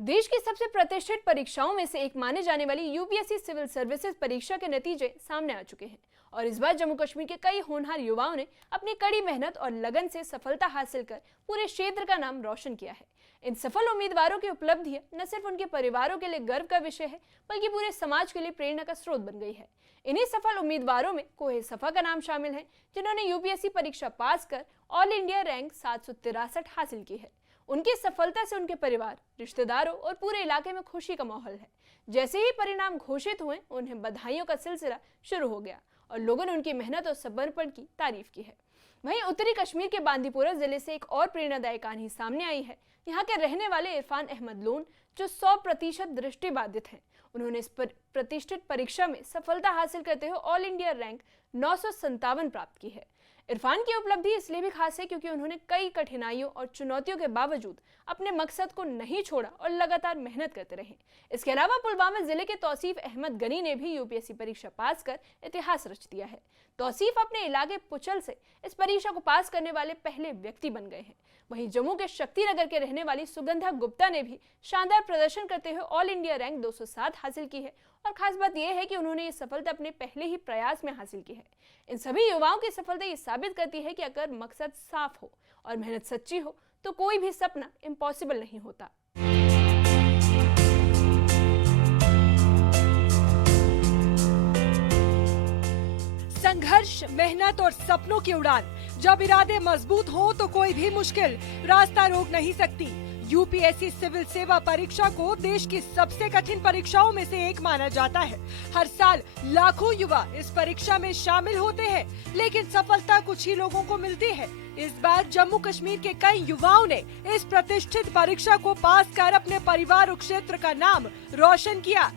देश की सबसे प्रतिष्ठित परीक्षाओं में से एक माने जाने वाली यूपीएससी सिविल सर्विसेज परीक्षा के नतीजे सामने आ चुके हैं और इस बार जम्मू कश्मीर के कई होनहार युवाओं ने अपनी कड़ी मेहनत और लगन से सफलता हासिल कर पूरे क्षेत्र का नाम रोशन किया है। इन सफल उम्मीदवारों की उपलब्धियां न सिर्फ उनके परिवारों के लिए गर्व का विषय है, बल्कि पूरे समाज के लिए प्रेरणा का स्रोत बन गई है। इन्हीं सफल उम्मीदवारों में कोहे सफा का नाम शामिल है, जिन्होंने यूपीएससी परीक्षा पास कर ऑल इंडिया रैंक 763 हासिल की है। उनकी सफलता से उनके परिवार, रिश्तेदारों और पूरे इलाके में खुशी का माहौल है। जैसे ही परिणाम घोषित हुए, उन्हें बधाइयों का सिलसिला शुरू हो गया और लोगों ने उनकी मेहनत और समर्पण की तारीफ की है। वहीं उत्तरी कश्मीर के बांदीपुरा जिले से एक और प्रेरणादायक कहानी सामने आई है। यहाँ के रहने वाले इरफान अहमद लोन, जो 100% दृष्टिबाधित हैं, उन्होंने इस प्रतिष्ठित परीक्षा में सफलता हासिल करते हुए ऑल इंडिया रैंक 957 प्राप्त की है। इरफान की उपलब्धि इसलिए भी खास है क्योंकि उन्होंने कई कठिनाइयों और चुनौतियों के बावजूद अपने मकसद को नहीं छोड़ा और लगातार मेहनत करते रहे। इसके अलावा पुलवामा जिले के तौसीफ अहमद गनी ने भी यूपीएससी परीक्षा पास कर इतिहास रच दिया है। तौसीफ अपने इलाके पुचल से इस परीक्षा को पास करने वाले पहले व्यक्ति बन गए हैं। वहीं जम्मू के शक्तिनगर के रहने वाली सुगंधा गुप्ता ने भी शानदार प्रदर्शन करते हुए ऑल इंडिया रैंक 207 हासिल की है और खास बात यह है कि उन्होंने ये सफलता अपने पहले ही प्रयास में हासिल की है। इन सभी युवाओं की सफलता ये साबित करती है कि अगर मकसद साफ हो और मेहनत सच्ची हो तो कोई भी सपना इम्पॉसिबल नहीं होता। संघर्ष, मेहनत और सपनों की उड़ान। जब इरादे मजबूत हो तो कोई भी मुश्किल रास्ता रोक नहीं सकती। यूपीएससी सिविल सेवा परीक्षा को देश की सबसे कठिन परीक्षाओं में से एक माना जाता है। हर साल लाखों युवा इस परीक्षा में शामिल होते हैं, लेकिन सफलता कुछ ही लोगों को मिलती है। इस बार जम्मू कश्मीर के कई युवाओं ने इस प्रतिष्ठित परीक्षा को पास कर अपने परिवार और क्षेत्र का नाम रोशन किया।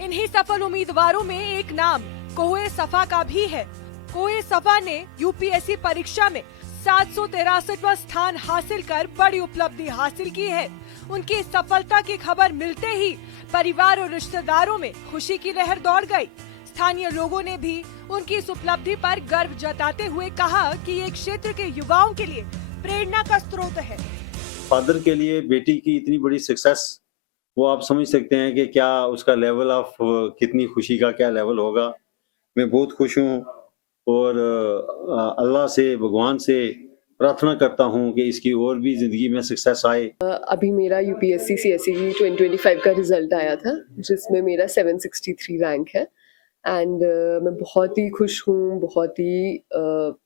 इन्हीं सफल उम्मीदवारों में एक नाम कोहे सफा का भी है। कोहे सफा ने यूपीएससी परीक्षा में 763वां स्थान हासिल कर बड़ी उपलब्धि हासिल की है। उनकी सफलता की खबर मिलते ही परिवार और रिश्तेदारों में खुशी की लहर दौड़ गई। स्थानीय लोगों ने भी उनकी इस उपलब्धि पर गर्व जताते हुए कहा कि ये क्षेत्र के युवाओं के लिए प्रेरणा का स्रोत है। फादर के लिए बेटी की इतनी बड़ी सक्सेस, वो आप समझ सकते हैं कि क्या उसका लेवल ऑफ कितनी खुशी का क्या लेवल होगा। मैं बहुत खुश हूँ और अल्लाह से, भगवान से प्रार्थना करता हूँ कि इसकी और भी ज़िंदगी में सक्सेस आए। अभी मेरा यूपीएससी सीएसईबी 2025 का रिजल्ट आया था, जिसमें मेरा 763 रैंक है एंड मैं बहुत ही खुश हूँ, बहुत ही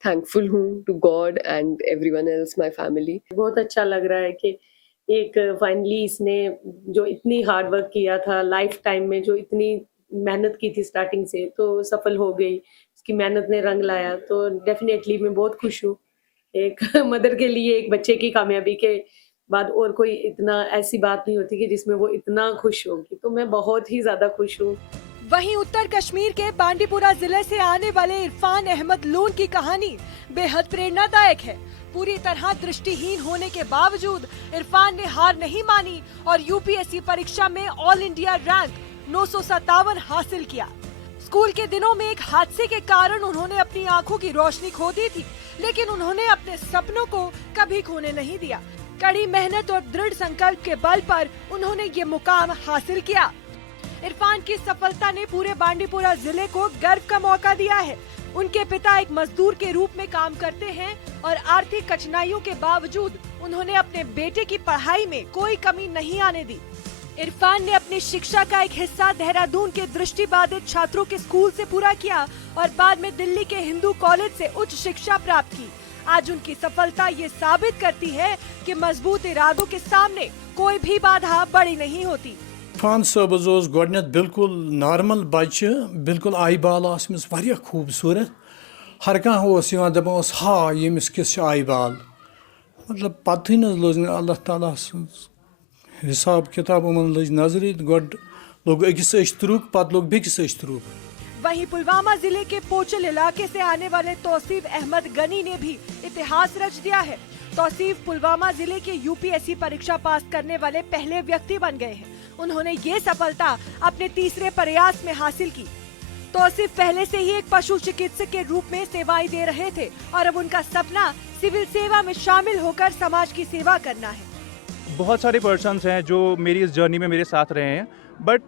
थैंकफुल हूँ to god and everyone else, my family. बहुत अच्छा लग रहा है कि एक फाइनली इसने जो इतनी हार्ड वर्क किया था, लाइफ टाइम में जो इतनी मेहनत की थी स्टार्टिंग से, तो सफल हो गई। उसकी मेहनत ने रंग लाया, तो डेफिनेटली मैं बहुत खुश हूँ। एक मदर के लिए एक बच्चे की कामयाबी के बाद और कोई इतना ऐसी बात नहीं होती कि जिसमें वो इतना खुश होगी, तो मैं बहुत ही ज्यादा खुश हूँ। वहीं उत्तर कश्मीर के बांदीपुरा जिले से आने वाले इरफान अहमद लोन की कहानी बेहद प्रेरणादायक है। पूरी तरह दृष्टिहीन होने के बावजूद इरफान ने हार नहीं मानी और यूपीएससी परीक्षा में ऑल इंडिया रैंक 957 हासिल किया। स्कूल के दिनों में एक हादसे के कारण उन्होंने अपनी आंखों की रोशनी खो दी थी, लेकिन उन्होंने अपने सपनों को कभी खोने नहीं दिया। कड़ी मेहनत और दृढ़ संकल्प के बल पर उन्होंने ये मुकाम हासिल किया। इरफान की सफलता ने पूरे बांदीपुरा जिले को गर्व का मौका दिया है। उनके पिता एक मजदूर के रूप में काम करते हैं और आर्थिक कठिनाइयों के बावजूद उन्होंने अपने बेटे की पढ़ाई में कोई कमी नहीं आने दी। इरफान ने अपनी शिक्षा का एक हिस्सा देहरादून के दृष्टिबाधित छात्रों के स्कूल से पूरा किया और बाद में दिल्ली के हिंदू कॉलेज से उच्च शिक्षा प्राप्त की। आज उनकी सफलता ये साबित करती है कि मजबूत इरादों के सामने कोई भी बाधा बड़ी नहीं होती। इरफान साहब गोडनेथ बिल्कुल नॉर्मल बच्चे, बिल्कुल आई बाल वारिया खूबसूरत। हर कह दपान हा यमिस किस आई बाल, मतलब पत लोज अल्लाह ताला हिसाब किताब लज नजर, गोड लोग अकिस अश्तरुक, पत लोग बेकिस अश्तरुक। वहीं पुलवामा जिले के पोचल इलाके से आने वाले तौसीफ अहमद गनी ने भी इतिहास रच दिया है। तौसीफ पुलवामा जिले के यूपीएससी परीक्षा पास करने वाले पहले व्यक्ति बन गए हैं। उन्होंने ये सफलता अपने तीसरे प्रयास में हासिल की। तौसीफ पहले से ही एक पशु चिकित्सक के रूप में सेवाएं दे रहे थे और अब उनका सपना सिविल सेवा में शामिल होकर समाज की सेवा करना है। बहुत सारे पर्सन्स हैं जो मेरी इस जर्नी में मेरे साथ रहे हैं, बट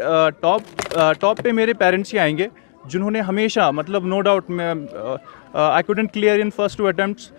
टॉप पे मेरे पेरेंट्स ही आएंगे, जिन्होंने हमेशा, मतलब no doubt, I couldn't clear in first 2 attempts,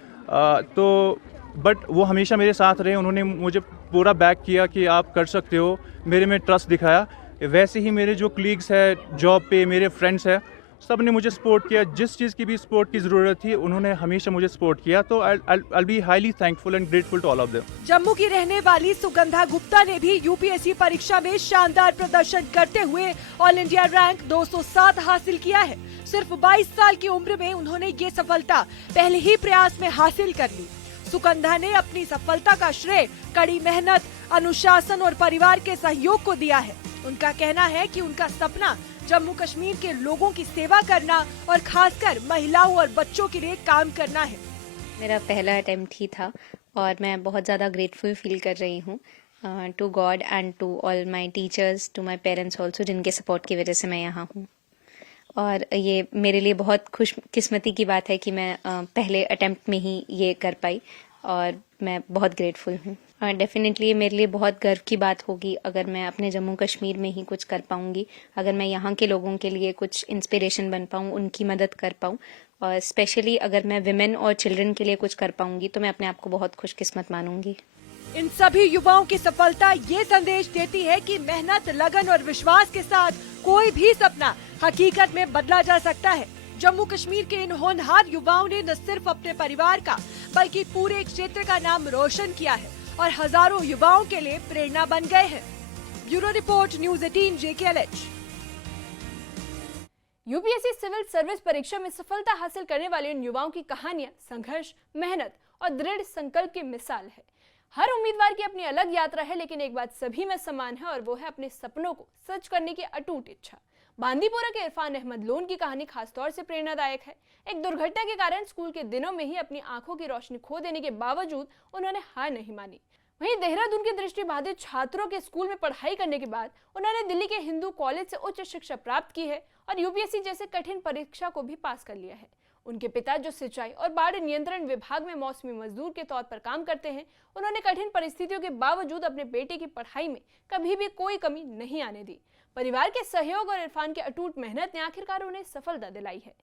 तो बट वो हमेशा मेरे साथ रहे। उन्होंने मुझे पूरा बैक किया कि आप कर सकते हो, मेरे में ट्रस्ट दिखाया। वैसे ही मेरे जो कलीग्स हैं जॉब पे, मेरे फ्रेंड्स हैं, सब ने मुझे सपोर्ट किया। जिस चीज़ की भी सपोर्ट की ज़रूरत थी उन्होंने हमेशा मुझे सपोर्ट किया। तो I be highly thankful and grateful to all of them. Jammu की रहने वाली सुगंधा गुप्ता ने भी यूपीएससी परीक्षा में शानदार प्रदर्शन करते हुए ऑल इंडिया रैंक 207 हासिल किया है। सिर्फ 22 साल की उम्र में उन्होंने ये सफलता पहले ही प्रयास में हासिल कर ली। सुगंधा ने अपनी सफलता का श्रेय कड़ी मेहनत, अनुशासन और परिवार के सहयोग को दिया है। उनका कहना है कि उनका सपना जम्मू कश्मीर के लोगों की सेवा करना और खासकर महिलाओं और बच्चों के लिए काम करना है। मेरा पहला अटेम्प्ट ही था और मैं बहुत ज़्यादा ग्रेटफुल फील कर रही हूँ to god and to all my teachers, to my parents also, जिनके सपोर्ट की वजह से मैं यहाँ हूँ। और ये मेरे लिए बहुत खुशकिस्मती की बात है कि मैं पहले अटेम्प्ट में ही ये कर पाई और मैं बहुत ग्रेटफुल हूँ। डेफिनेटली ये मेरे लिए बहुत गर्व की बात होगी अगर मैं अपने जम्मू कश्मीर में ही कुछ कर पाऊँगी, अगर मैं यहाँ के लोगों के लिए कुछ इंस्पिरेशन बन पाऊँ, उनकी मदद कर पाऊँ, और स्पेशली अगर मैं विमेन और चिल्ड्रन के लिए कुछ कर पाऊँगी तो मैं अपने आप को बहुत खुशकिस्मत मानूंगी। इन सभी युवाओं की सफलता ये संदेश देती है कि मेहनत, लगन और विश्वास के साथ कोई भी सपना हकीकत में बदला जा सकता है। जम्मू कश्मीर के इन होनहार युवाओं ने न सिर्फ अपने परिवार का बल्कि पूरे क्षेत्र का नाम रोशन किया है और हजारों युवाओं के लिए प्रेरणा बन गए हैं। Bureau report, news 18 JKLH। UPSC civil service परीक्षा में सफलता हासिल करने वाले इन युवाओं की कहानियां संघर्ष, मेहनत और दृढ़ संकल्प की मिसाल है। हर उम्मीदवार की अपनी अलग यात्रा है, लेकिन एक बात सभी में समान है और वो है अपने सपनों को सच करने की अटूट इच्छा। बांदीपुरा के इरफान अहमद लोन की कहानी खासतौर से प्रेरणादायक है। एक दुर्घटना के कारण स्कूल के दिनों में ही अपनी आंखों की रोशनी खो देने के बावजूद उन्होंने हार नहीं मानी। वहीं देहरादून के दृष्टिबाधित छात्रों के स्कूल में पढ़ाई करने के बाद उन्होंने दिल्ली के हिंदू कॉलेज से उच्च शिक्षा प्राप्त की है और यूपीएससी जैसे कठिन परीक्षा को भी पास कर लिया है। उनके पिता जो सिंचाई और बाढ़ नियंत्रण विभाग में मौसमी मजदूर के तौर पर काम करते हैं, उन्होंने कठिन परिस्थितियों के बावजूद अपने बेटे की पढ़ाई में कभी भी कोई कमी नहीं आने दी। परिवार के सहयोग और इरफान की अटूट मेहनत ने आखिरकार उन्हें सफलता दिलाई है।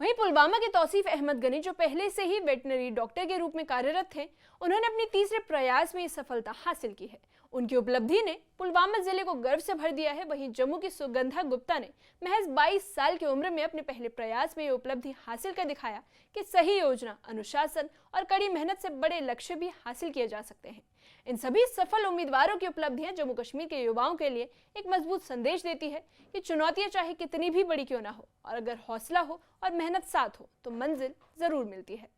वहीं पुलवामा के तौसीफ अहमद गनी, जो पहले से ही वेटनरी डॉक्टर के रूप में कार्यरत थे, उन्होंने अपने तीसरे प्रयास में ये सफलता हासिल की है। उनकी उपलब्धि ने पुलवामा जिले को गर्व से भर दिया है। वहीं जम्मू की सुगंधा गुप्ता ने महज 22 साल की उम्र में अपने पहले प्रयास में ये उपलब्धि हासिल कर दिखाया कि सही योजना, अनुशासन और कड़ी मेहनत से बड़े लक्ष्य भी हासिल किए जा सकते हैं। इन सभी सफल उम्मीदवारों की उपलब्धियां जम्मू कश्मीर के युवाओं के लिए एक मजबूत संदेश देती है कि चुनौतियां चाहे कितनी भी बड़ी क्यों ना हो, और अगर हौसला हो और मेहनत साथ हो तो मंजिल जरूर मिलती है।